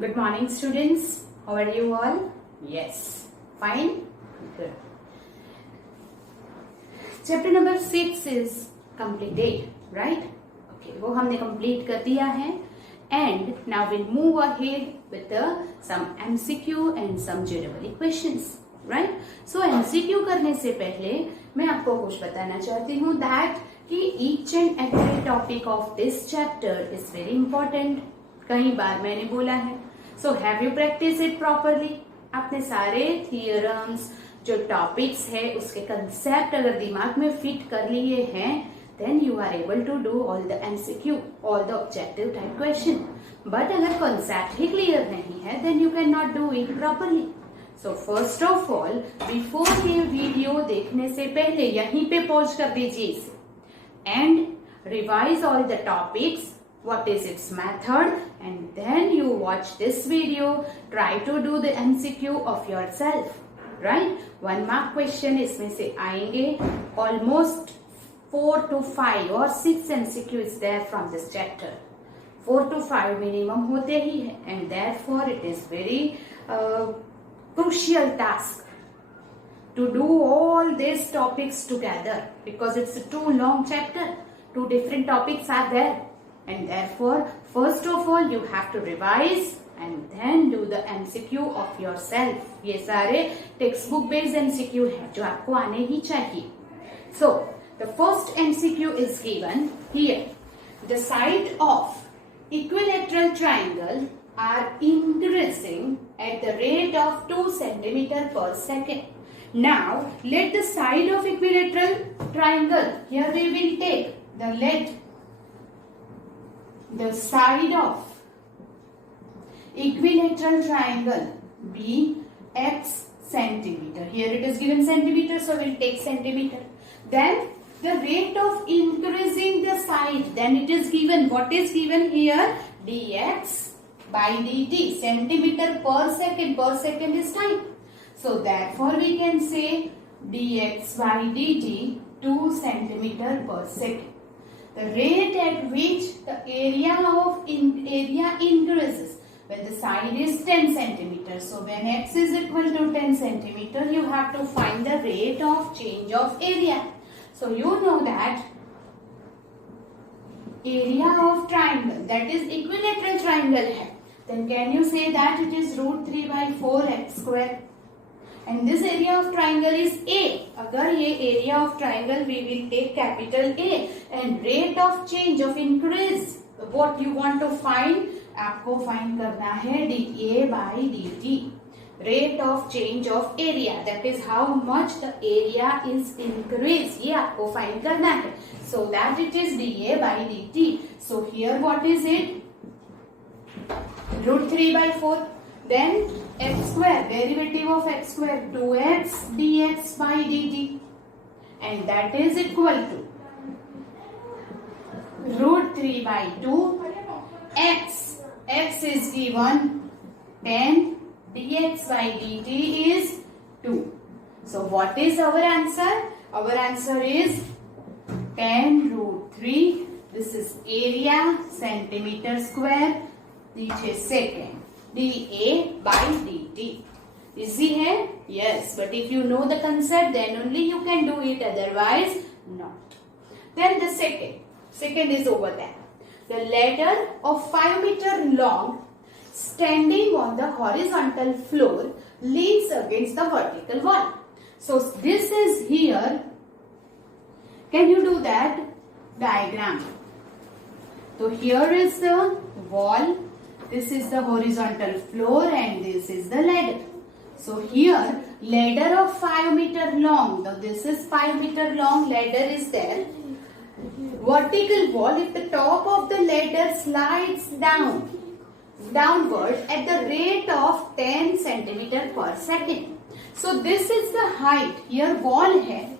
Good morning, students. How are you all? Yes. Fine? Good. Chapter number 6 is completed, right? Okay, वो हमने complete कर दिया है. And now we'll move ahead with some MCQ and some general questions, right? So MCQ करने से पहले मैं आपको कुछ बताना चाहती हूँ that कि each and every topic of this chapter is very important. कई बार मैंने बोला है. So have you practiced it properly? आपने सारे theorems जो टॉपिक्स है उसके कंसेप्ट अगर दिमाग में फिट कर लिए हैं, then you are able to do all the MCQ, all the objective type question. But अगर concept ही clear नहीं है, then you cannot do it properly. So first of all, before ये वीडियो देखने से पहले यहीं पे पॉज कर दीजिए इसे and revise all the topics. What is its method, and then you watch this video. Try to do the MCQ of yourself, right? 1 mark question इसमें से आएंगे. Almost 4 to 5 or 6 MCQ is there from this chapter. 4 to 5 minimum होते ही है, and therefore it is very crucial task to do all these topics together because it's a too long chapter. 2 different topics are there. And therefore, first of all, you have to revise and then do the MCQ of yourself. ये सारे textbook based MCQ है जो आपको आने ही चाहिए. So, the first MCQ is given here. The side of equilateral triangle are increasing at the rate of 2 centimeter per second. Now, let the side of equilateral triangle. Here we will take the side of equilateral triangle be x centimeter. Here it is given centimeter, so we'll take centimeter. Then the rate of increasing the side, then it is given, what is given here? Dx by dt, centimeter per second is time. So therefore we can say dx by dt 2 centimeter per second. The rate at which the area increases when the side is 10 centimeters. So when x is equal to 10 centimeter, you have to find the rate of change of area. So you know that area of triangle, that is equilateral triangle है. Then can you say that it is root 3 by 4x square? And this area of triangle is A. अगर ये area of triangle we will take capital A and rate of change of increase. What you want to find? आपको find करना है dA by dt. Rate of change of area. That is how much the area is increased. ये आपको find करना है. So that it is dA by dt. So here what is it? Root 3 by 4. Then x square, derivative of x square, 2x dx by dt, and that is equal to root 3 by 2 x is given 10, dx by dt is 2. So what is our answer? Our answer is 10 root 3. This is area, centimeter square, नीचे second. dA by dt. Easy है? Yes, but if you know the concept, then only you can do it, otherwise not. Then the second is over there. The ladder of 5 meter long standing on the horizontal floor leans against the vertical wall. So this is here. Can you do that diagram? So here is the wall. This is the horizontal floor and this is the ladder. So here ladder of 5 meter long. Now this is 5 meter long ladder is there. Vertical wall, if the top of the ladder slides downward at the rate of 10 centimeter per second. So this is the height. Here wall है.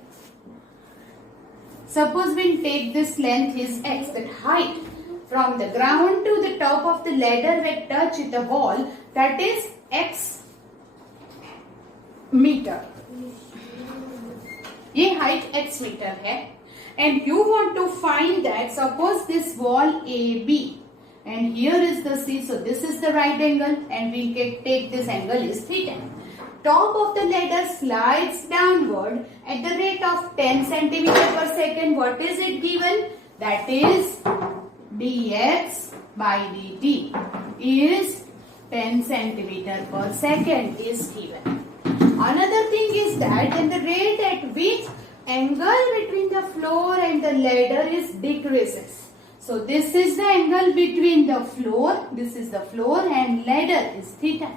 Suppose we'll take this length is x, that height from the ground to the top of the ladder will touch the wall, that is x meter. ये height x meter है. And you want to find that suppose this wall AB and here is the C. So this is the right angle, and we'll take this angle is theta. Top of the ladder slides downward at the rate of 10 centimeter per second. What is it given? That is dx by dt is 10 centimeter per second is given. Another thing is that then the rate at which angle between the floor and the ladder is decreases. So this is the angle between the floor, this is the floor, and ladder is theta.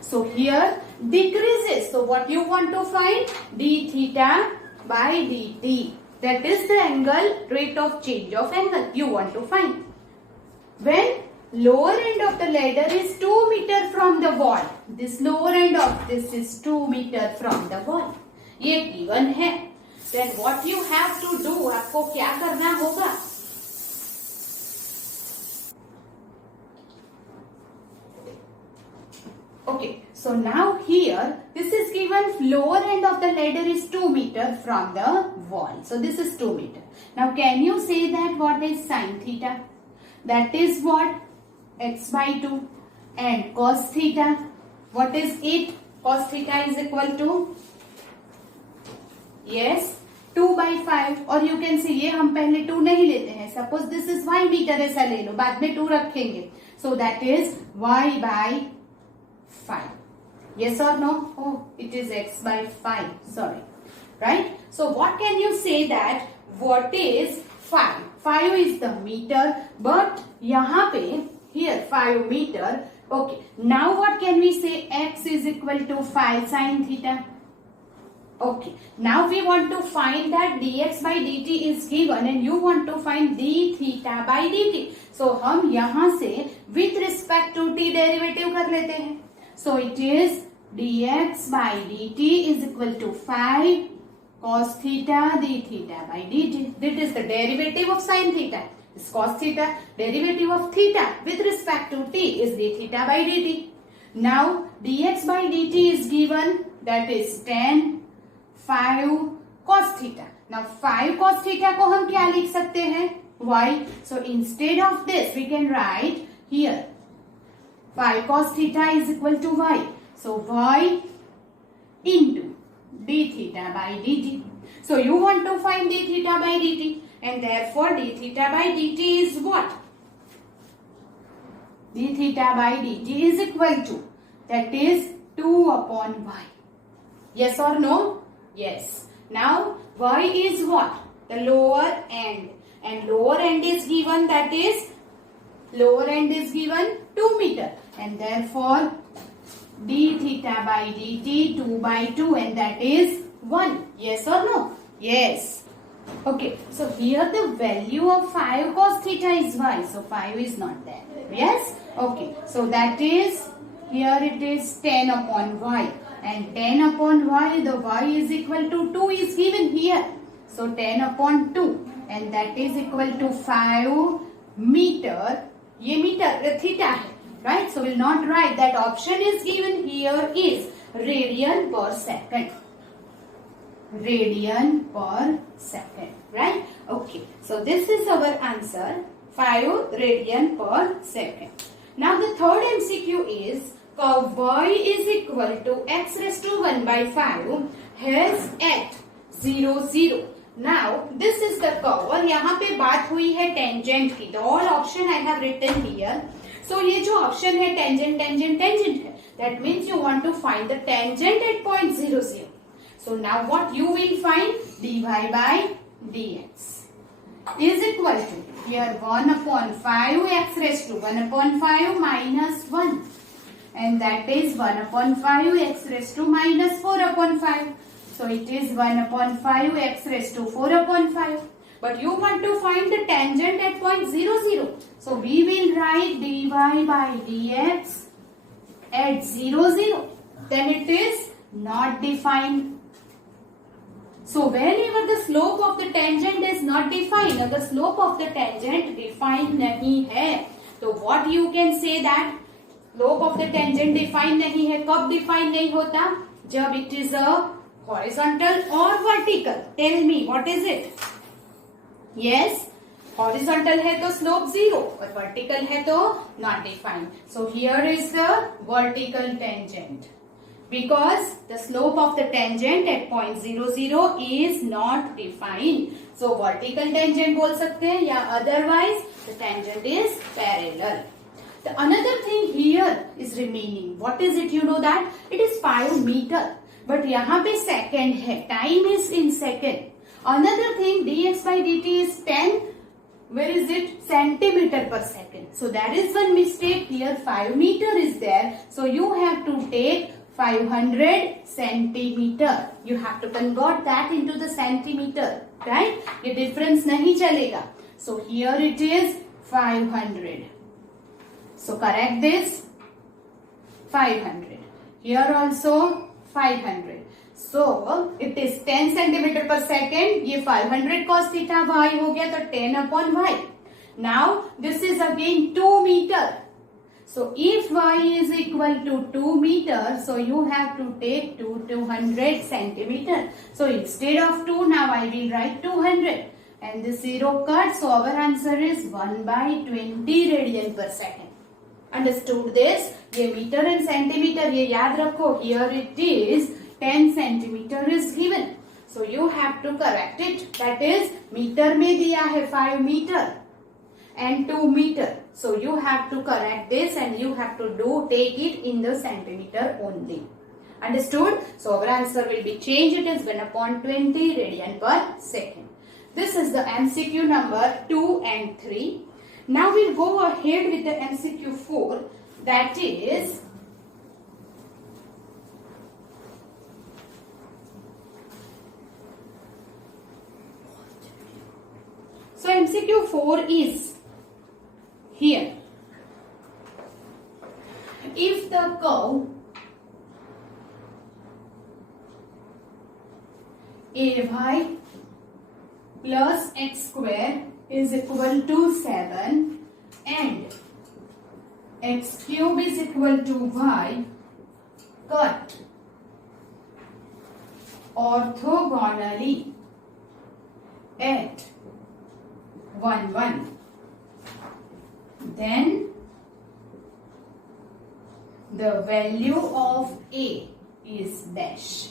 So here decreases. So what you want to find? d theta by dt. That is the angle, rate of change of angle you want to find. When lower end of the ladder is 2 meter from the wall. This lower end of this is 2 meter from the wall. ये given है. Then what you have to do? आपको क्या करना होगा? Okay, so now here this is given lower end of the ladder is 2 meter from the wall. So this is 2 meter. Now can you say that what is sin theta? That is what? X by 2. And cos theta, what is it? Cos theta is equal to, yes, 2 by 5. और you can see ये हम पहले 2 नहीं लेते हैं. Suppose this is y meter, ऐसा ले लो, बाद में 2 रखेंगे. So that is y by 5. Yes or no? Oh, it is x by 5. Sorry. Right? So what can you say that what is 5? 5 is the meter, but यहाँ पे here 5 meter. Okay. Now what can we say? X is equal to 5 sin theta. Okay. Now we want to find that dx by dt is given and you want to find d theta by dt. So हम यहाँ से with respect to t derivative कर लेते हैं. So it is dx by dt is equal to 5 cos theta d theta by dt. That is the derivative of sin theta. Is cos theta. Derivative of theta with respect to t is d theta by dt. Now dx by dt is given, that is 10 5 cos theta. Now 5 cos theta को हम क्या लिख सकते हैं? Y. So instead of this we can write here 5 cos theta is equal to y. So y into d theta by dt. So you want to find d theta by dt, and therefore d theta by dt is what? D theta by dt is equal to, that is 2 upon y. Yes or no? Yes. Now y is what? The lower end, and lower end is given, that is lower end is given 2 meter, and therefore d theta by dt 2 by 2, and that is 1. Yes or no? Yes. Okay, so here the value of 5 cos theta is y, so 5 is not there. Yes? Okay, so that is, here it is 10 upon y, and 10 upon y, the y is equal to 2 is given here. So 10 upon 2, and that is equal to 5 meter. ये metre theta है, right? So we'll not write that. Option is given here is radian per second. Radian per second, right? Okay, so this is our answer, 5 radian per second. Now the third MCQ is curve y is equal to x raised to 1 by 5 has at 0 0. Now this is the curve, और यहाँ पे बात हुई है tangent की. The all option I have written here. So ये जो option है tangent tangent tangent है. That means you want to find the tangent at point 0 0. So now what you will find? dy by dx is equal to, here 1 upon 5 x raised to 1 upon 5 minus 1, and that is 1 upon 5 x raised to minus 4 upon 5. So it is 1 upon 5 x raised to 4 upon 5. But you want to find the tangent at point 0 0. So we will write dy by dx at 0 0. Then it is not defined. So whenever the slope of the tangent is not defined, अगर slope of the tangent defined नहीं है, तो what you can say that slope of the tangent defined नहीं है. कब defined नहीं होता? जब it is a horizontal or vertical. Tell me, what is it? Yes, horizontal है तो स्लोप 0 और वर्टिकल है तो not defined. So here is the vertical tangent because the slope of the tangent at point 0, 0 is not defined. So vertical tangent बोल सकते हैं या otherwise the tangent is parallel. The another thing here is remaining. What is it? You know that it is 5 meter. But यहाँ पे second है. Time is in second. Another thing, dx by dt is 10. Where is it? Centimeter per second. So that is one mistake here. 5 meter is there. So you have to take 500 centimeter. You have to convert that into the centimeter, right? ये difference नहीं चलेगा. So here it is 500. So correct this. 500. Here also 500. So it is 10 centimeter per second. ये 500 cos theta y हो गया तो 10 upon y. Now this is again 2 meter. So if y is equal to 2 meter, so you have to take 200 centimeter. So instead of 2, now I will write 200. And this 0 cut, so our answer is 1 by 20 radian per second. Understood this? ये meter and centimeter, ये याद रखो. Here it is 10 centimeter is given. So you have to correct it. That is, meter में दिया है 5 meter. And 2 meter. So you have to correct this and you have to take it in the centimeter only. Understood? So our answer will be changed. It is 1 upon 20 radian per second. This is the MCQ number 2 and 3. Now we'll go ahead with the MCQ 4. That is MCQ 4 is here. If the curve AY plus x square is equal to 7 and x cube is equal to y, cut orthogonally at 1, 1. Then the value of A is dash.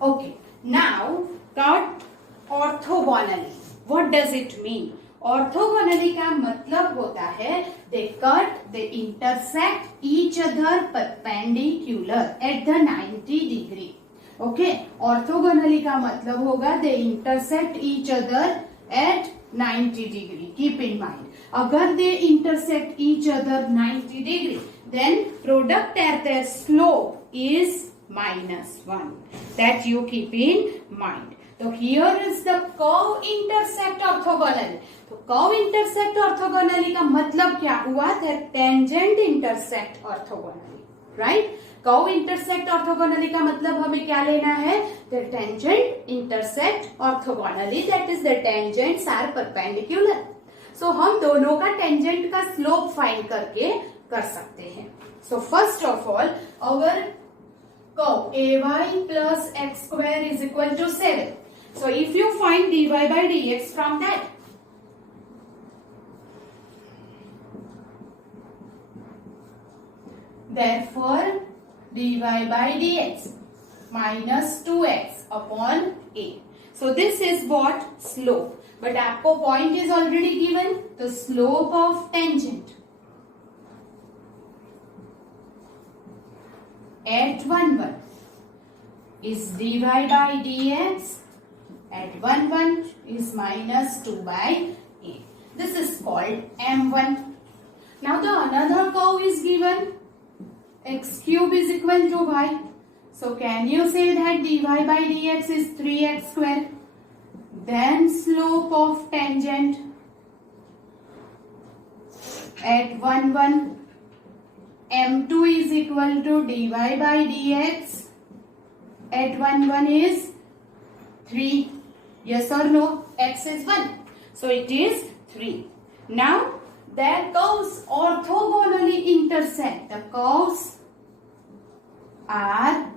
Okay. Now cut orthogonally. What does it mean? Orthogonally का मतलब होता है they cut, they intersect each other perpendicular at the 90 degree. Okay. Orthogonally का मतलब होगा they intersect each other at 90 degree. Keep in mind. अगर they intersect each other 90 degree, then product at their slope is -1. That you keep in mind. So here is the curve intersect orthogonally. तो curve intersect orthogonally का मतलब क्या हुआ? That tangent intersect orthogonally, right? Curve intersect orthogonally का मतलब हमें क्या लेना है? The tangent intersect orthogonally. That is the tangents are perpendicular. So हम दोनों का टेंजेंट का स्लोप फाइंड करके कर सकते हैं. So first of all, our curve AY plus x square is equal to 7. So if you find dy by dx from that, therefore dy by dx minus 2x upon a. So this is what? Slope. But आपको point is already given. The slope of tangent at 1, 1 is dy by dx at 1, 1 is minus 2 by a. This is called M1. Now the another curve is given. X cube is equal to y. So can you say that dy by dx is 3x square? Then slope of tangent at 1, 1 M2 is equal to dy by dx at 1, 1 is 3. Yes or no? X is 1. So it is 3. Now their curves orthogonally intersect. The curves are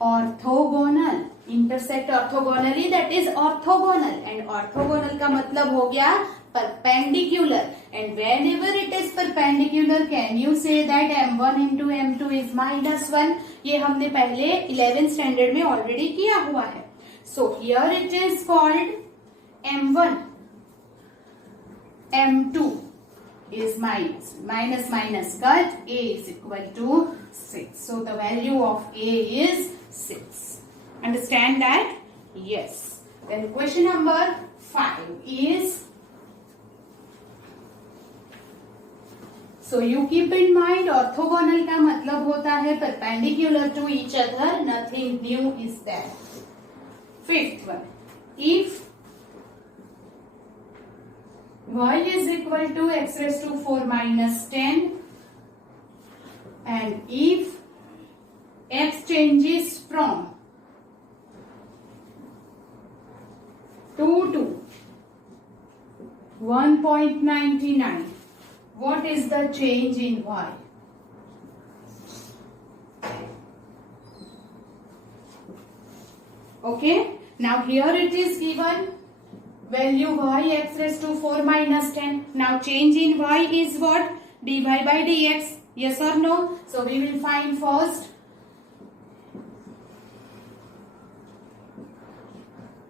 orthogonal. intersect orthogonally, that is orthogonal, and orthogonal का मतलब हो गया perpendicular, and whenever it is perpendicular can you say that m1 into m2 is -1. ये हमने पहले 11th standard में already किया हुआ है. So here it is called m1, m2 is minus cut, a is equal to 6. So the value of a is 6. Understand that? Yes. Then question number 5 is, so you keep in mind orthogonal का मतलब होता है perpendicular to each other, nothing new is there. 5th one, if y is equal to x raised to 4 minus 10 and if x changes from 2 to 1.99, what is the change in y? Okay, now here it is given value y x raised to 4 minus 10. Now change in y is what? dy by dx. Yes or no? So we will find first.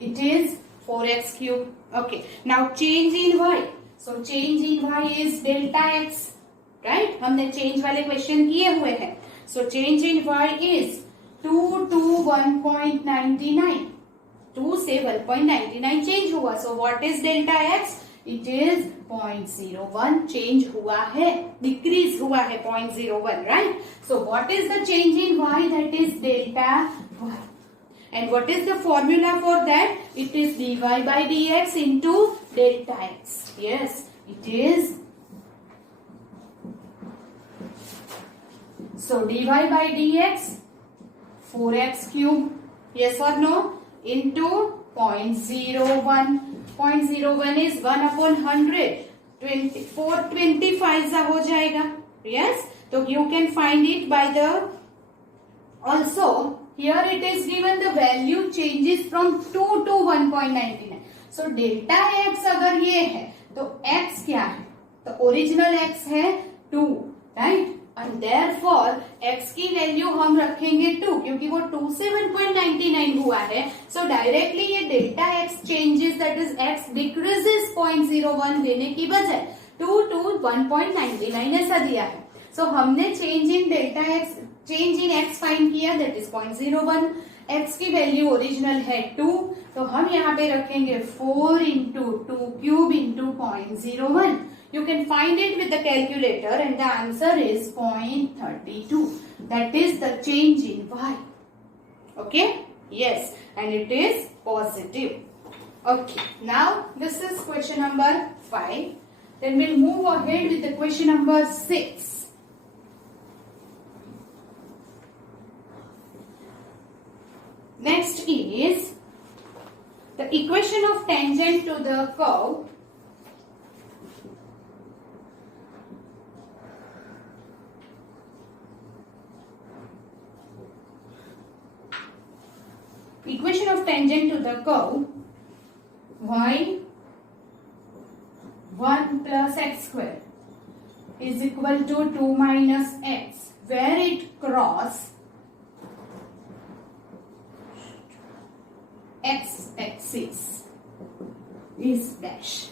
It is 4x cube. Okay. Now change in y. So change in y is delta x. Right? हमने change वाले question किए हुए हैं. So change in y is 2 to 1.99. 2 से 1.99 change हुआ. So what is delta x? It is 0.01 change हुआ है. Decrease हुआ है 0.01. Right? So what is the change in y? That is delta y. And what is the formula for that? It is dy by dx into delta x. Yes, it is. So dy by dx 4x cube. Yes or no? Into 0.01. 0.01 is 1 upon 100. 425 हो जाएगा. Yes. So you can find it by the, also here it is given the value changes from 2 to 1.99. So delta x अगर ये है तो x क्या है? तो original x है 2, राइट? and therefore x की वैल्यू हम रखेंगे 2 क्योंकि वो 2 से 1.99 हुआ है. So directly ये delta x changes, that is x decreases 0.01 देने की बजाय 2 to 1.99 ऐसा दिया है. So हमने change in delta x, change in x find किया, that is 0.01. x की वैल्यू ओरिजिनल है 2, तो हम यहाँ पे रखेंगे 4 into 2 cube into 0.01. You can find it with the calculator and the answer is 0.32. That is the change in y. Okay? Yes, and it is positive. Okay, now this is question number 5. Then we'll move ahead with the question number 6. Next is the equation of tangent to the curve. Equation of tangent to the curve y 1 plus x square is equal to 2 minus x, where it cross x axis is dash.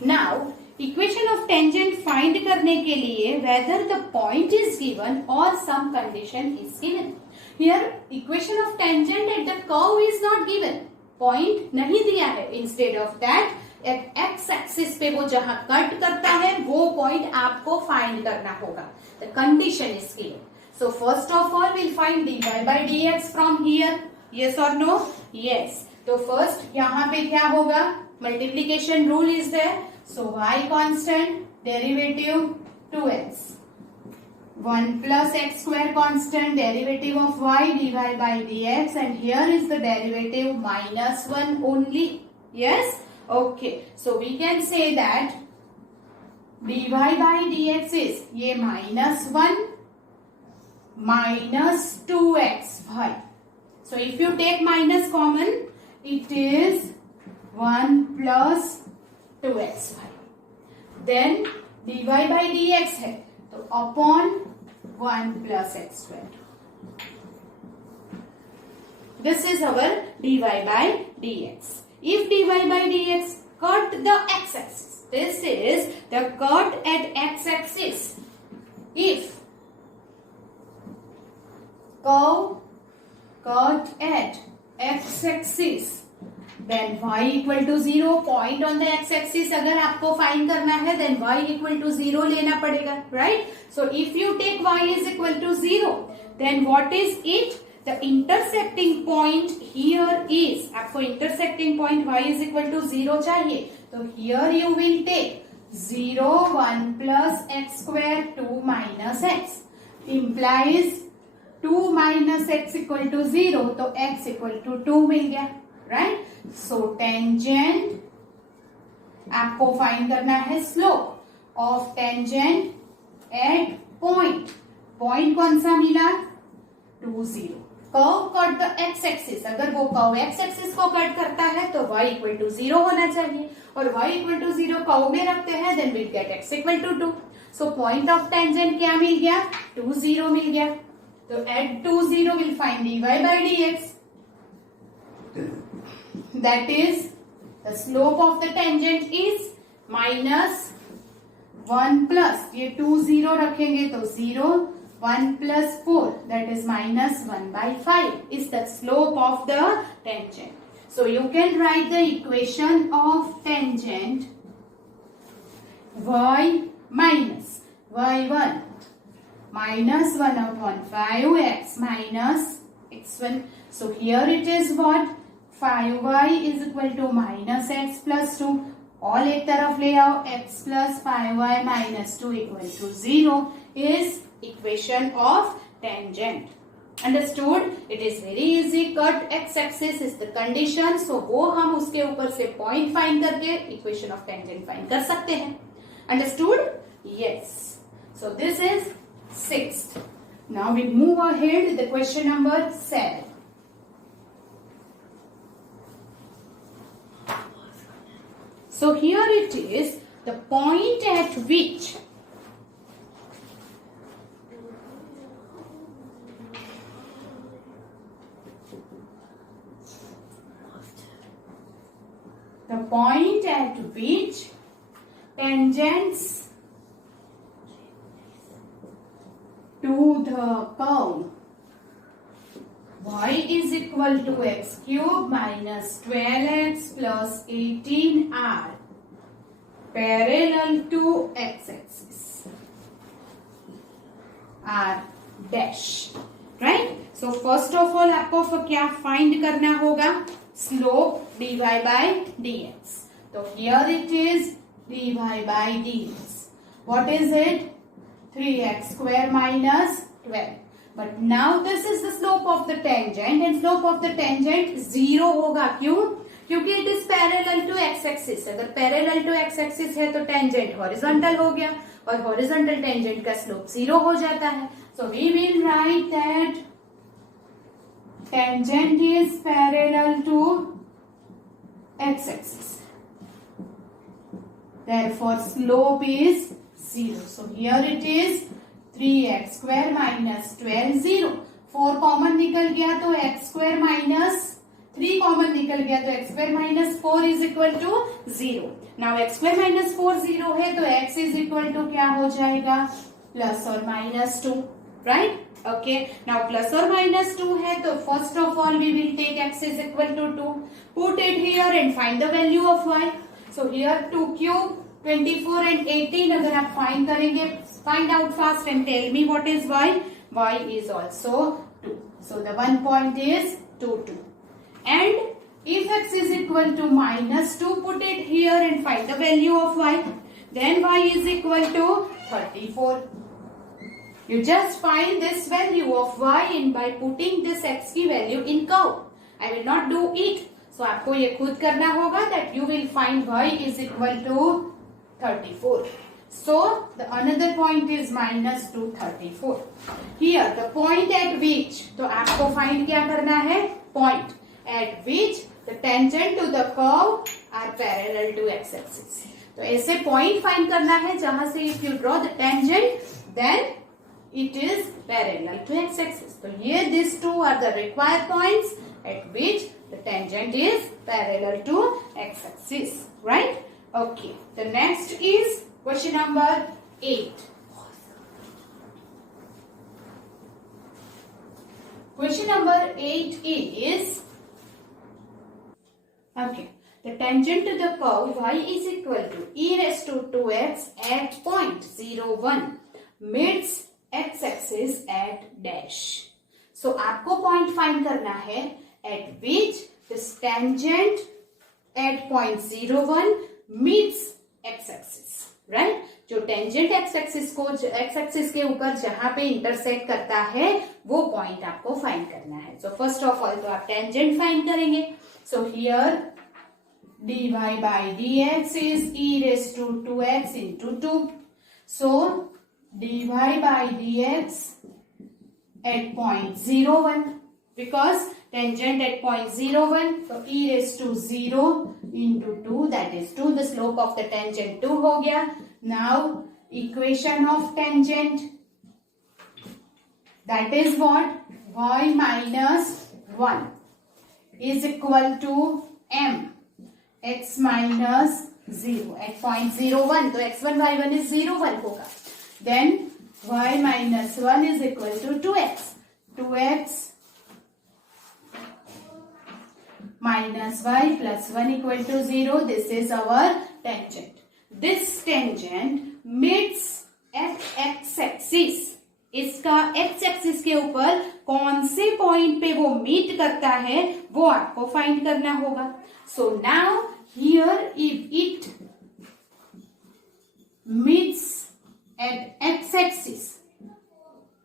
Now equation of tangent find करने के लिए whether the point is given or some condition is given. Here equation of tangent at the curve is not given. Point नहीं दिया है. Instead of that x axis पे वो जहां cut करता है वो point आपको find करना होगा. The condition is clear. So first of all we'll find dy by dx from here. Yes or no? Yes. तो फर्स्ट यहाँ पे क्या होगा? Multiplication rule is there. So y constant, derivative 2x, 1 plus x square constant, derivative of y dy by dx, and here is the derivative -1 only. Yes? Okay. So we can say that dy by dx is ये -1 minus 2x y. So if you take minus common, it is 1 plus 2xy. Then dy by dx है तो upon 1 plus x square. This is our dy by dx. If dy by dx cut the x-axis, this is the cut at x-axis. If curve cut at x-axis, then y equal to 0. Point on the x-axis अगर आपको find करना है, then y equal to 0 लेना पड़ेगा, right? So if you take y is equal to 0, then what is it? The intersecting point here is, आपको intersecting point y is equal to 0 चाहिए, तो here you will take 0, 1 plus x square 2 minus x implies 2 minus x equal to 0, तो x equal to 2 मिल गया, right? So tangent आपको find करना है slope of tangent at point. Point कौन सा मिला? 2, 0. Curve cut the x axis, अगर वो कर्व एक्स एक्सिस को कट करता है तो y इक्वल टू 0 होना चाहिए, और y इक्वल टू 0 कर्व में रखते हैं, then will get x equal to 2. So point of tangent क्या मिल गया? 2, 0 मिल गया. तो at 2, 0 will find dy by dx. That is the slope of the tangent is minus 1 plus, ये 2, 0 रखेंगे तो 0, 1 plus 4, that is minus 1 by 5 is the slope of the tangent. So you can write the equation of tangent y minus y1 minus 1 upon 5x minus x1. So here it is what? 5y is equal to minus x plus 2. All एक तरफ ले आओ, x plus 5y minus 2 equal to 0 is equation of tangent. Understood? It is very easy. Cut x-axis is the condition. So वो हम उसके ऊपर से point find करके equation of tangent find कर सकते हैं. Understood? Yes. So this is 6th. Now we move ahead with the question number 7. So here it is the point at which tangents to the curve y is equal to x cube minus 12x plus 18 are parallel to x-axis are dash, right? So first of all आपको क्या find करना होगा? Slope dy by dx. So here it is dy by dx. What is it? 3x square minus 12. But now this is the slope of the tangent and slope of the tangent 0 होगा. क्यों? क्योंकि it is parallel to x-axis. अगर parallel to x-axis है तो tangent horizontal हो गया, और horizontal tangent का slope 0 हो जाता है. So we will write that tangent is parallel to x-axis. Therefore slope is 0. So here it is 3x square minus 12, 0. 4 common निकल गया तो x square minus 3 कॉमन निकल गया तो x square minus 4 is equal to 0. Now x square minus 4 0 है तो x is equal to क्या हो जाएगा? प्लस और minus 2, right? Okay. Now plus or minus 2 है तो first of all we will take x is equal to 2. Put it here and find the value of y. So here 2 cube 24 and 18 अगर आप find करेंगे, find out fast and tell me what is y. Y is also 2. So the one point is 2, 2. And if x is equal to minus 2, put it here and find the value of y. Then y is equal to 34. You just find this value of y in by putting this x की value in curve. I will not do it. So आपको ये खुद करना होगा that you will find y is equal to 34. So the another point is minus 2, 34. Here the point at which, तो आपको find क्या करना है? point at which the tangent to the curve are parallel to x-axis. तो ऐसे point find करना है जहां से if you draw the tangent then it is parallel to x-axis. तो ये this two are the required points at which the tangent is parallel to x-axis, right? Okay, the next is question number 8. Question number 8 is, okay, the tangent to the curve y is equal to e raised to 2x at point 0, 1 meets x-axis at dash. So आपको point find करना है at which this tangent at point 0, 1 meets x-axis, right? जो tangent x-axis को x-axis के ऊपर जहां पे intersect करता है वो पॉइंट आपको फाइंड करना है. सो फर्स्ट ऑफ ऑल तो आप टेंजेंट फाइंड करेंगे. So here dy by dx is e raised to 2x into 2. So dy by dx at point 0, 1 because tangent at point 0, 1 so e raised to 0 into 2 that is 2. The slope of the tangent 2 हो गया. Now equation of tangent that is what y minus 1 is equal to m x minus 0 at point 0, 1 तो x1 y1 is 0, 1 होगा. Then y minus 1 is equal to 2x. 2x minus y plus 1 equal to 0. This is our tangent. This tangent meets at x-axis. इसका x-axis के ऊपर कौन से point पे वो meet करता है वो आपको फाइंड करना होगा. So now here if it meets at x-axis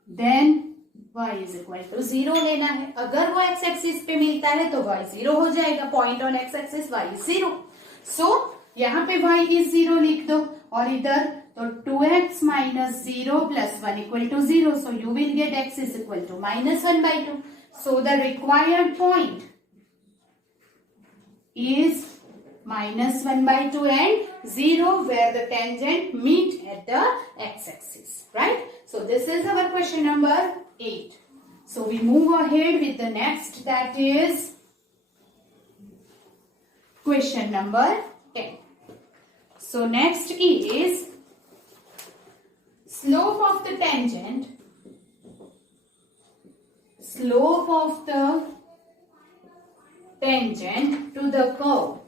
then y is equal to 0 लेना है. अगर वो x-axis पे मिलता है तो y 0 हो जाएगा. Point on x-axis y is 0. So यहाँ पे y is 0 लिख दो और इधर तो 2x minus 0 plus 1 equal to 0. So you will get x is equal to minus 1 by 2. So the required point is minus 1 by 2 and 0 where the tangent meet at the x-axis, right? So this is our question number 8. So we move ahead with the next, that is question number 10. So next is slope of the tangent to the curve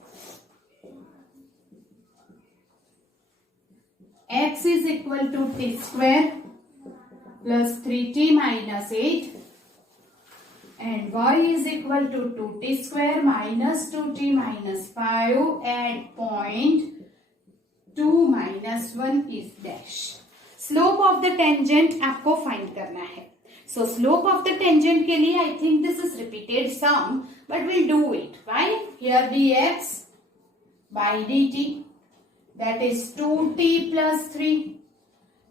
x is equal to t square plus 3t minus 8 and y is equal to 2t square minus 2t minus 5 at point 2 minus 1 is dash. Slope of the tangent आपको find करना है. So slope of the tangent के लिए I think this is repeated some but will do it. Why? Here dx by dt that is 2t plus 3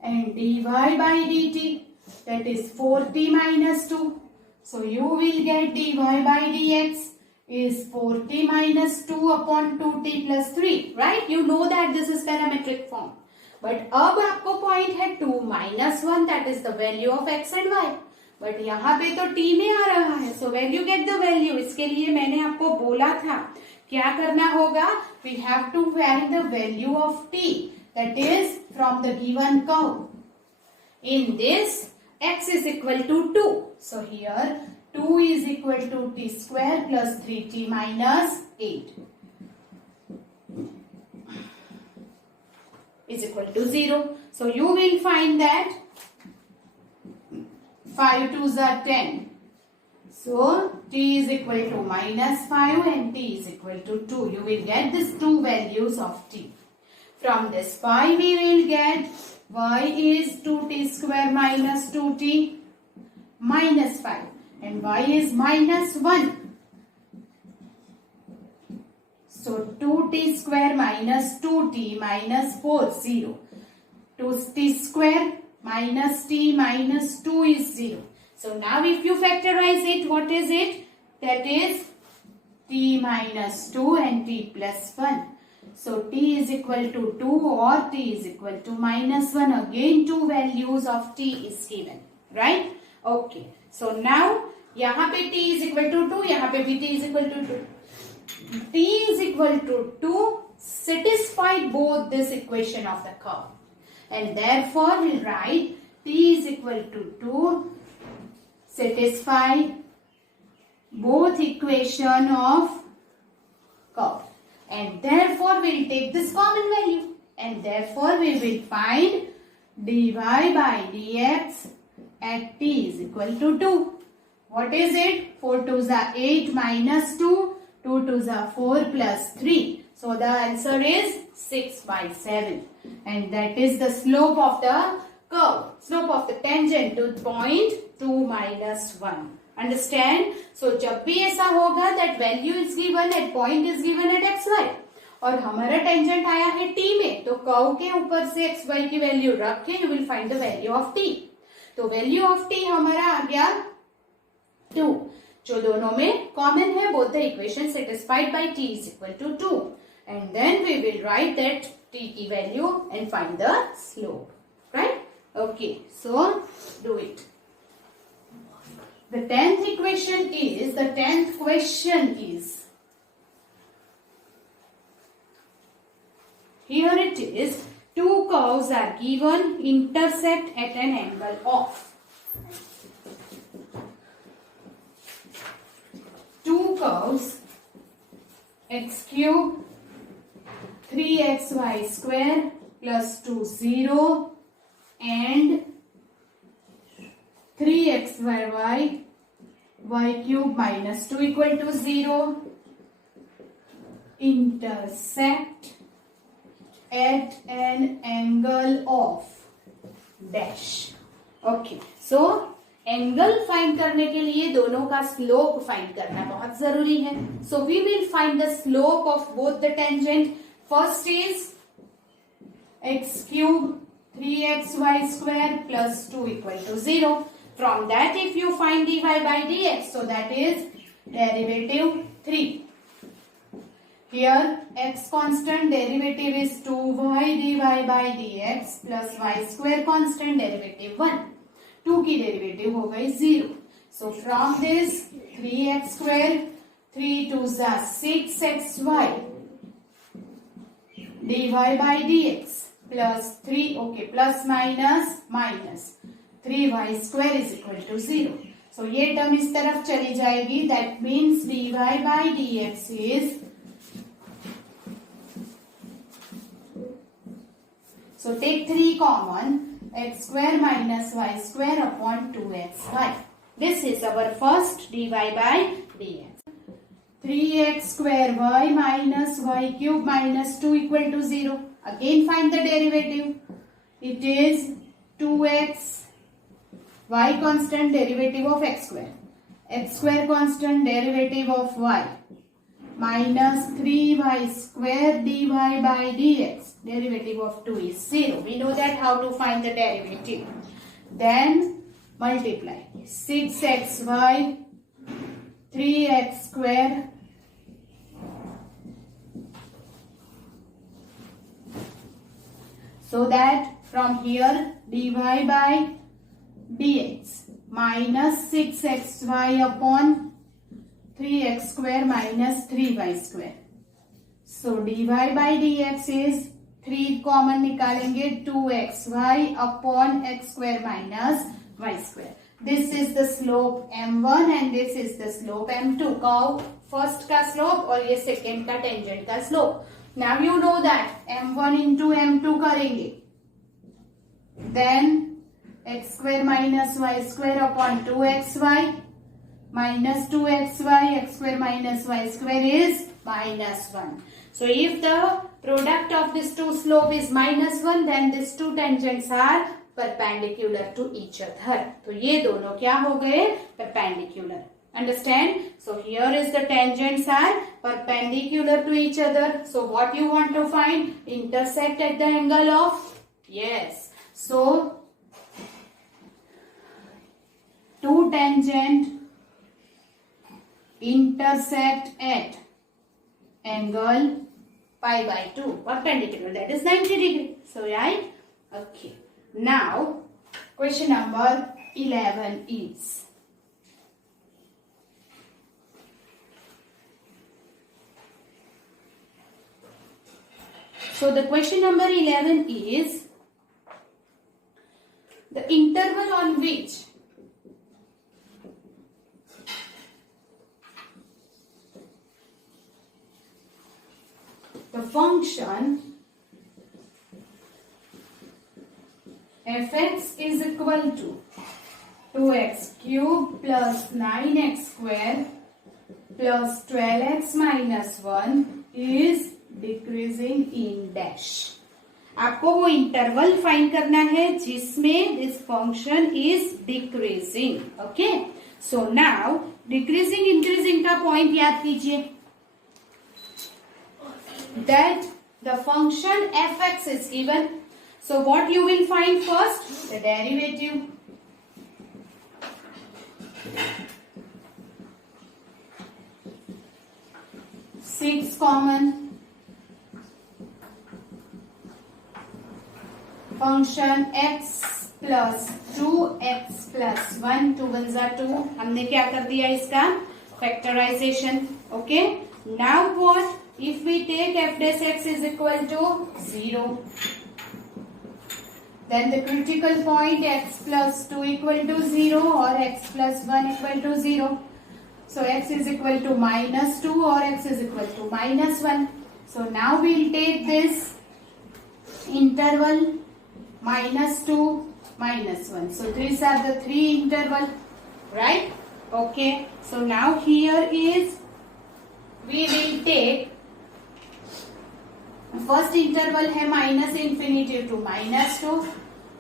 and dy by dt that is 4t minus 2. So you will get dy by dx is 4t minus 2 upon 2t plus 3, right? You know that this is parametric form. But अब आपको point है 2 minus 1 that is the value of x and y. But यहाँ पे तो t में आ रहा है. So value get the value. इसके लिए मैंने आपको बोला था क्या करना होगा. We have to find the value of t that is from the given curve. In this x is equal to 2. So here 2 is equal to t square plus 3t minus 8. Is equal to 0. So you will find that 5 2s are 10. So t is equal to minus 5 and t is equal to 2. You will get these two values of t. From this pi we will get y is 2t square minus 2t minus 5 and y is minus 1. So 2t square minus 2t minus 4, 0. 2t square minus t minus 2 is 0. So now if you factorize it, what is it? that is t minus 2 and t plus 1. So t is equal to 2 or t is equal to minus 1. Again two values of t is given, right? Okay. So now यहाँ पे t is equal to 2, यहाँ पे भी t is equal to 2. t is equal to 2 satisfied both this equation of the curve, and therefore we'll write t is equal to 2 satisfy both equation of curve, and therefore we'll take this common value, and therefore we will find dy by dx at t is equal to 2. What is it? 4 2s are 8 minus 2, 2 2s are 4 plus 3. So the answer is 6 by 7, and that is the slope of the curve, slope of the tangent to point 2 minus 1. Understand? So जब भी ऐसा होगा that value is given at point is given at xy, और हमारा tangent आया है t में, तो कर्व के ऊपर से xy की वैल्यू रख के you will find the value of t. तो वैल्यू ऑफ t हमारा आ गया 2, जो दोनों में कॉमन है. Both the equation satisfied by t is equal to 2, and then we will write that t की value and find the slope, right? Okay, so do it. The 10th question is here it is, two curves are given, intersect at an angle of, two curves x cube 3xy square plus 2 0 and 3xy y cube minus 2 equal to 0 intersect at an angle of dash. Okay, so angle find करने के लिए दोनों का slope find करना बहुत जरूरी है. So we will find the slope of both the tangent. First is x cube 3xy square plus 2 equal to 0. From that if you find dy by dx, so that is derivative 3. Here x constant, derivative is 2y dy by dx plus y square constant, derivative 1. 2 की derivative हो गई 0. So from this 3x square 3 2s are 6xy dy by dx plus 3 okay plus minus 3y square is equal to 0. So ये term इस तरफ चली जाएगी. That means dy by dx is, so take 3 common, x square minus y square upon 2xy. This is our first dy by dx. 3x square y minus y cube minus 2 equal to 0. Again find the derivative. It is 2x, y constant, derivative of x square constant, derivative of y, minus 3y square dy by dx, derivative of 2 is 0. We know that how to find the derivative. Then multiply 6xy 3x square so that from here dy by dx minus 6xy upon 3x square minus 3y square. So dy by dx is 3 common निकालेंगे 2xy upon x square minus y square. This is the slope m1 and this is the slope m2. Curve first का slope और ये second का tangent का slope. Now you know that m1 into m2 करेंगे, then x square minus y square upon 2xy minus 2xy, x square minus y square is minus 1. So if the product of these two slope is minus 1, then these two tangents are perpendicular to each other. तो ये दोनों क्या हो गए? Perpendicular. Understand? So here is the tangents are perpendicular to each other. So what you want to find? Intersect at the angle of? Yes. So two tangent intersect at angle pi by 2 perpendicular, that is 90 degree. So right? Okay. Now question number 11 is, so the question number 11 is the interval on which the function fx is equal to 2x cube plus 9x square plus 12x minus 1 is decreasing in dash. आपको वो interval find करना है जिसमें this function is decreasing. Okay, so now decreasing increasing का point याद कीजिए, that the function fx is given. So what you will find first? The derivative. Six common. Function x plus 2x plus 1, 2 1 are 2. हमने क्या कर दिया इसका factorization. Okay, now what? If we take f dash x is equal to 0, then the critical point x plus 2 equal to 0 or x plus 1 equal to 0. So x is equal to minus 2 or x is equal to minus 1. So now we'll take this interval minus 2, minus 1. So these are the three interval, right? Okay. So now here is, we will take first interval है minus infinity to minus 2,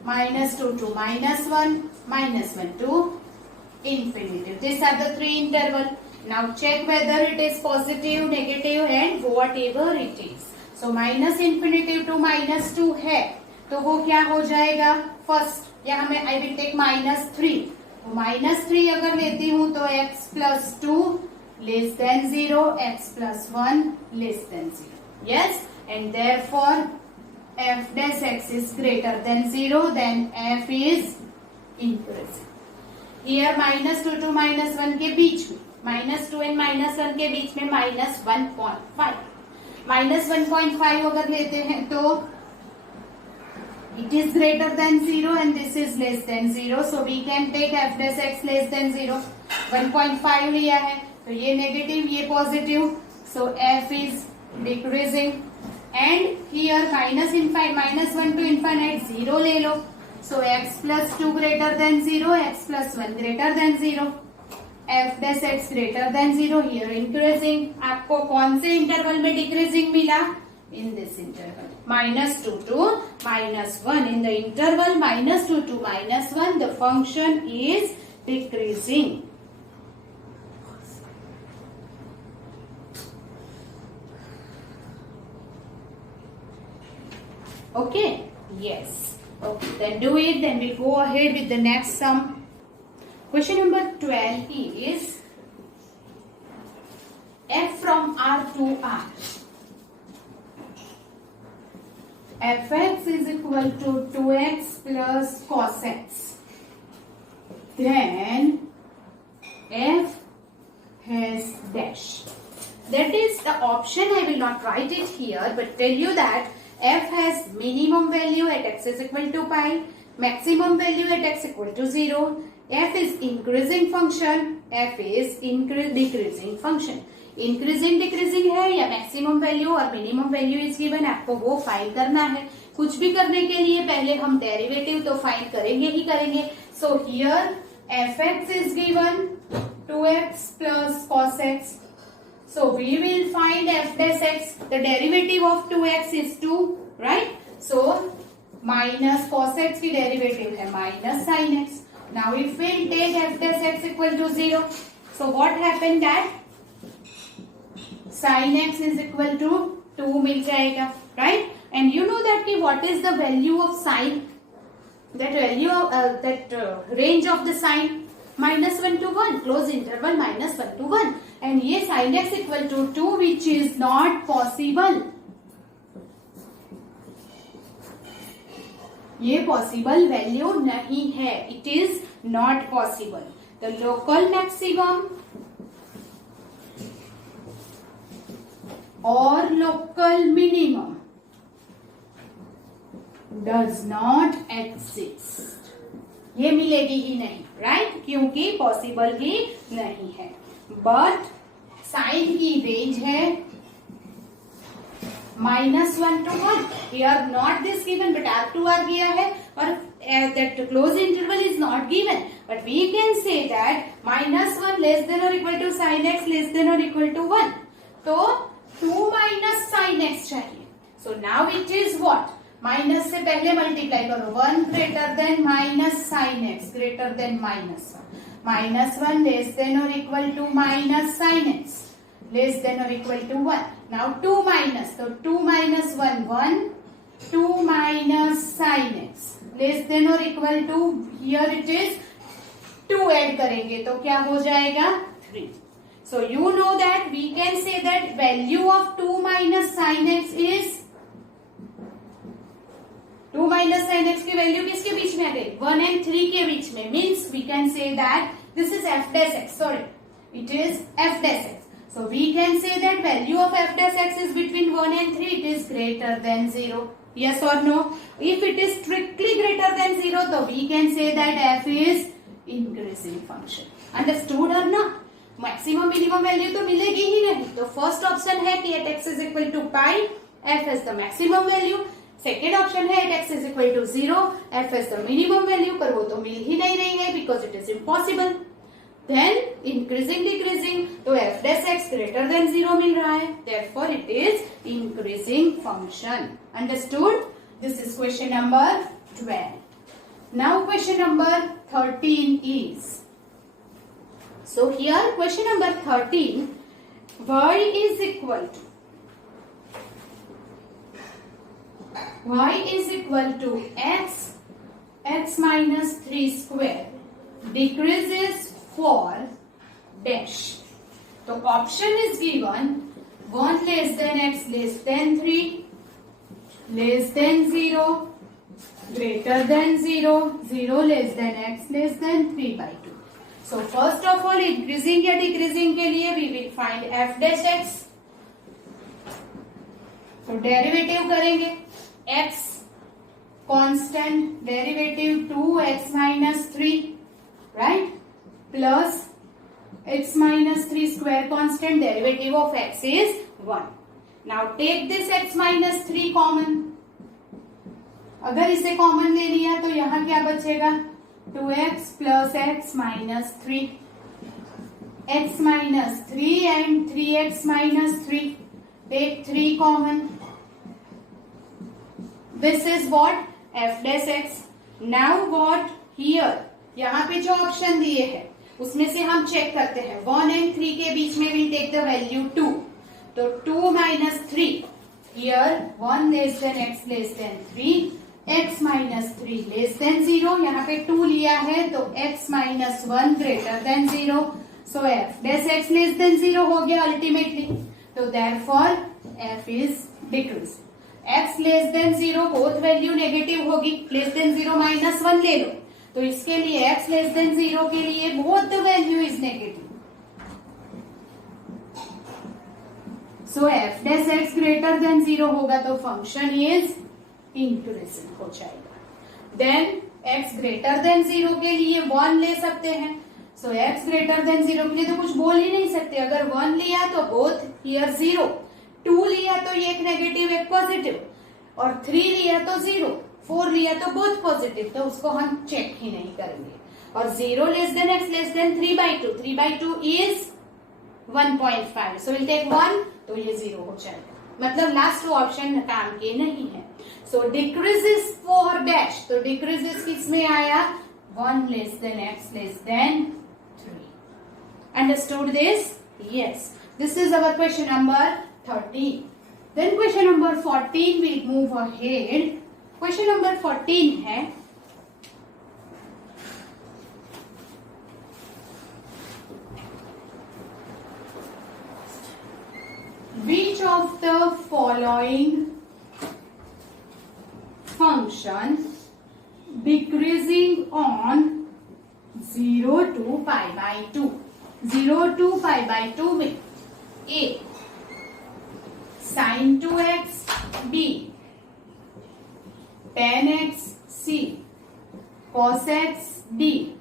minus 2 to minus 1, minus 1 to infinity. This are the three interval. Now check whether it is positive, negative and whatever it is. So minus infinity to minus 2 है तो वो क्या हो जाएगा? First यहाँ में I will take minus 3. Minus 3 अगर लेती हूँ तो x plus 2 less than 0, x plus 1 less than 0. Yes, and therefore f dash x is greater than 0, then f is increasing. Here minus 2 to minus 1 के बीच में, minus 2 and minus 1 के बीच में minus 1.5. minus 1.5 अगर लेते हैं तो it is greater than 0 and this is less than 0. So we can take f dash x less than 0. 1.5 लिया है तो ये नेगेटिव, ये positive. So f is decreasing. And here minus 1 to infinite 0 ले लो. So x plus 2 greater than 0, x plus 1 greater than 0. f dash x greater than 0. Here increasing. आपको कौन से interval में डिक्रीजिंग मिला? In this interval. minus 2 to minus 1. In the interval minus 2 to minus 1, the function is decreasing. Okay, yes. Okay, then do it. Then we go ahead with the next sum. Question number 12 is f from R to R. fx is equal to 2x plus cos x. Then f has dash. That is the option. I will not write it here, but tell you that f has minimum value at x is equal to pi, maximum value at x equal to 0. f is increasing function, f is decreasing function. Increasing decreasing है या maximum value और minimum value is given, आपको वो find करना है. कुछ भी करने के लिए पहले हम डेरिवेटिव तो फाइंड करेंगे ही करेंगे. So here fx is given 2x plus cos x. So we will find f dash x. The derivative of 2x is 2, right? So minus cos x की derivative है minus sin x. Now if we take f dash x equal to 0, so what happened that sin x is equal to 2 मिल जाएगा, right? And you know that कि what is the value of sin? That value of range of the sin. -1 to 1, close interval -1 to 1, and ये sin x equal to 2 which is not possible. ये possible value नहीं है. It is not possible. The local maximum और local minimum does not exist. ये मिलेगी ही नहीं, right? क्योंकि पॉसिबल ही नहीं है. बट साइन की रेंज है -1 to 1. Here not this given, but R2R किया है, और that closed interval is not given. But we can say that -1 less than or equal to sin x less than or equal to 1. तो 2 minus sin x चाहिए. So now it is what? Minus से पहले multiply करो. 1 greater than minus sine x greater than -1 -1 less than और equal to minus sine x less than और equal to 1. Now 2 minus, तो 2 minus 1 1 2 minus sine x less than और equal to, here it is 2 add करेंगे तो क्या हो जाएगा 3. So you know that we can say that value of 2 minus sin x is 2 minus sin x की value किसके बीच में आ गई? 1 and 3 के बीच में. Means we can say that this is f dash x. Sorry, it is f dash x. So we can say that value of f dash x is between 1 and 3. It is greater than 0. Yes or no? If it is strictly greater than 0, so we can say that f is increasing function. Understood or not? Maximum minimum value तो मिलेगी ही नहीं. तो first option है कि at x is equal to pi f is the maximum value. Second option है at x is equal to 0 f is the minimum value, पर वो तो मिल ही नहीं रही है because it is impossible. Then increasing decreasing, तो f dash x greater than 0 मिल रहा है. Therefore it is increasing function. Understood? This is question number 12. Now question number 13 is, so here question number 13, y is equal to x minus 3 square decreases for dash. So option is given 1 less than x less than 3 less than 0 greater than 0 0 less than x less than 3 by 2. So first of all, increasing या decreasing के लिए we will find f dash x. तो derivative करेंगे x constant, derivative 2x minus 3, right? Plus x minus 3 square constant, derivative of x is 1. Now take this x minus 3 common. अगर इसे common ले लिया तो यहाँ क्या बचेगा? 2x plus x minus 3, x minus 3 and 3x minus 3. Take 3 common. This is what? F dash x. Now what? Here, यहाँ पे जो ऑप्शन दिए हैं उसमें से हम चेक करते हैं. 1 and 3 के बीच में we'll take the value 2. तो 2 minus 3. Here 1 less than x less than 3. x minus 3 less than 0. यहाँ पे 2 लिया है तो x minus 1 greater than 0. So f dash x less than 0 हो गया ultimately. तो therefore f is decreased. x less than 0 both value negative होगी. less than 0 minus 1 ले लो तो इसके लिए x less than 0 के लिए both the value is negative. So f dash x greater than 0 होगा तो function is इंक्रीजिंग हो जाएगा. देन x ग्रेटर देन 0 के लिए 1 ले सकते हैं. सो x ग्रेटर देन 0 के लिए तो कुछ बोल ही नहीं सकते. अगर 1 लिया तो बोथ हियर 0, 2 लिया तो ये एक नेगेटिव एक पॉजिटिव, और 3 लिया तो 0, 4 लिया तो बोथ पॉजिटिव, तो उसको हम चेक ही नहीं करेंगे. और 0 less than x less than 3/2, 3/2 is 1.5. So will take 1, तो ये 0 हो जाएगा. मतलब लास्ट ऑप्शन काम के नहीं है. सो डिक्रीजेस फॉर डैश, तो डिक्रीजेस किस में आया? 1 less than x less than 3. Understood this? Yes. This is our question number 13. Then question number 14 will move ahead. Question number 14 है following function decreasing on 0 to pi by 2. 0 to pi by 2 में a sin 2x, b tan x, c cos x, d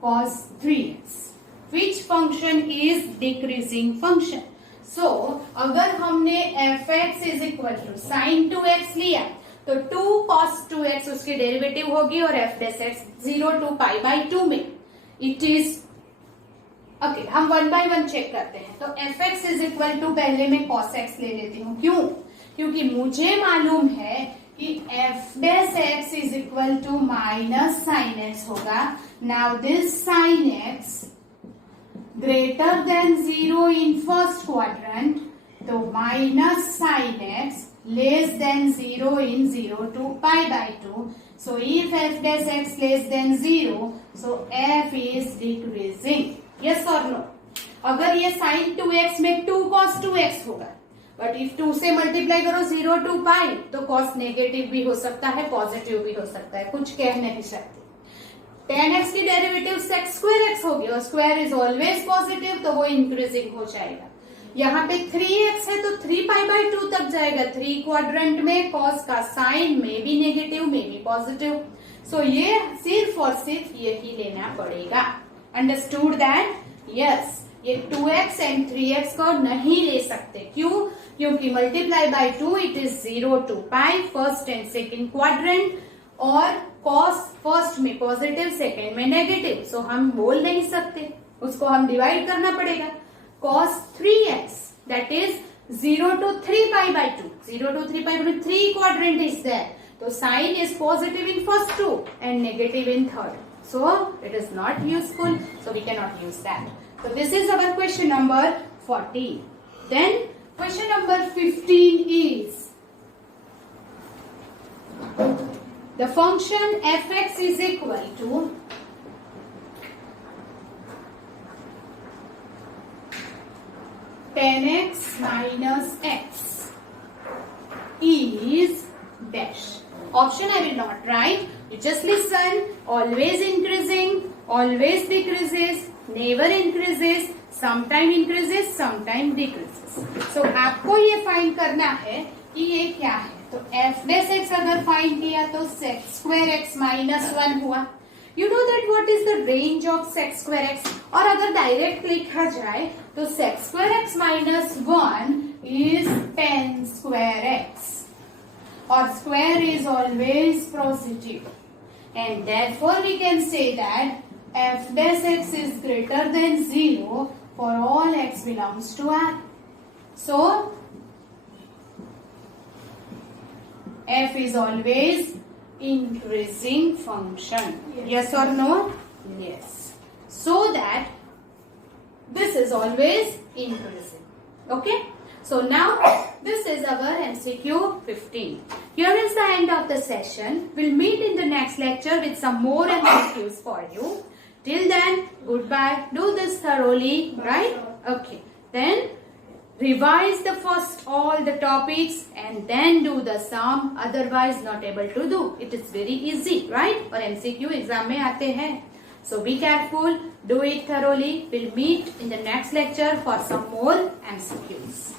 cos 3x. Which function is decreasing function? So अगर हमने fx is equal to sin 2x लिया तो 2 cos 2x उसकी derivative होगी और f dash x 0 to pi by 2 में it is okay. हम 1 by 1 check करते हैं. तो fx is equal to पहले मैं cos x ले लेती हूँ. क्यों? क्योंकि मुझे मालूम है कि f dash x is equal to minus sin x होगा. Now this sin x greater than 0 in first quadrant, तो minus sin x less than 0 in 0 to pi by 2. So if f dash x less than 0, so f is decreasing. Yes or no? अगर ये sin 2x में 2 cos 2x होगा, but if 2 से multiply करो 0 to pi तो cos negative भी हो सकता है, पॉजिटिव भी हो सकता है, कुछ कह नहीं सकते. tan x की डेरिवेटिव sec square x होगी और स्क्वायर इज ऑलवेज पॉजिटिव, तो वो इंक्रीजिंग हो जाएगा. यहाँ पे 3x है तो 3 pi by 2 तक जाएगा. 3 क्वाड्रेंट में cos का साइन में भी नेगेटिव में भी पॉजिटिव. सो ये सिर्फ और सिर्फ यही लेना पड़ेगा. Understood that? यस. ये 2x एंड 3x को नहीं ले सकते. क्यों? क्योंकि multiply by 2 it is 0 to pi first and second quadrant और cos फर्स्ट में पॉजिटिव सेकेंड में नेगेटिव. सो हम बोल नहीं सकते, उसको हम डिवाइड करना पड़ेगा. cos 3x that is 0 to 3 pi by 2. 0 to 3 pi by 2 3 quadrant is there. So sign is positive in first two and negative in third. So it is not useful. So we cannot use that. So this is our question number 14. Then question number 15 is the function fx is equal to tan x minus x is dash. Option I will not write. You just listen. Always increasing, always decreases, never increases, sometime increases, sometime decreases. So आपको ये find करना है कि ये क्या है. तो f dash x अगर फाइंड किया तो sec square x minus 1 हुआ. You know that what is the range of sec square x? और अगर डायरेक्ट लिखा जाए तो sec square x minus 1 is tan square x. Or square is always positive. And therefore we can say that f dash x is greater than 0 for all x belongs to R. So f is always increasing function. Yes or no? Yes. So that this is always increasing. Okay? So now this is our MCQ 15. Here is the end of the session. We'll meet in the next lecture with some more MCQs for you. Till then, goodbye. Do this thoroughly, right? Okay. Then revise the first all the topics and then do the sum. Otherwise not able to do. It is very easy, right? और MCQ exam में आते हैं. So be careful. Do it thoroughly. We'll meet in the next lecture for some more MCQs.